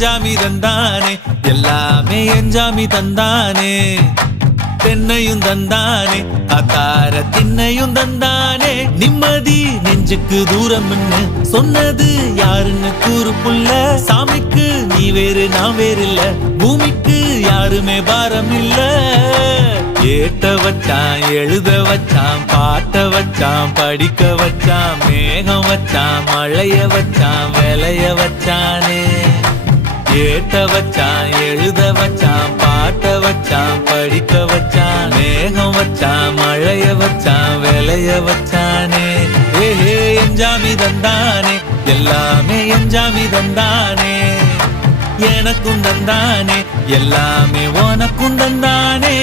எஞ்சாமி தந்தானே எல்லாமே எஞ்சாமி தந்தானே தென்னையும் தந்தானே அத்தார திண்ணையும் தந்தானே நிம்மதி நெஞ்சுக்கு தூரம் சொன்னது யாருன்னு கூறு புள்ள சாமிக்கு நீ வேறு நான் வேறு இல்ல பூமிக்கு யாருமே பாரம் இல்ல ஏத்த வச்சான் எழுத வச்சான் பாட்ட வச்சான் படிக்க வச்சான் மேகம் வச்சான் மழைய வச்சான் விளைய வச்சானே ஏத்த வச்சான் எழுத வச்சான் பாட்ட வச்சான் படிக்க வச்சான் மேகம் வச்சான் மழைய வச்சான் விளைய வச்சானே ஏஹே எஞ்சாமி தந்தானே எல்லாமே எஞ்சாமி தந்தானே எனக்கும் தந்தானே எல்லாமே உனக்கும் தந்தானே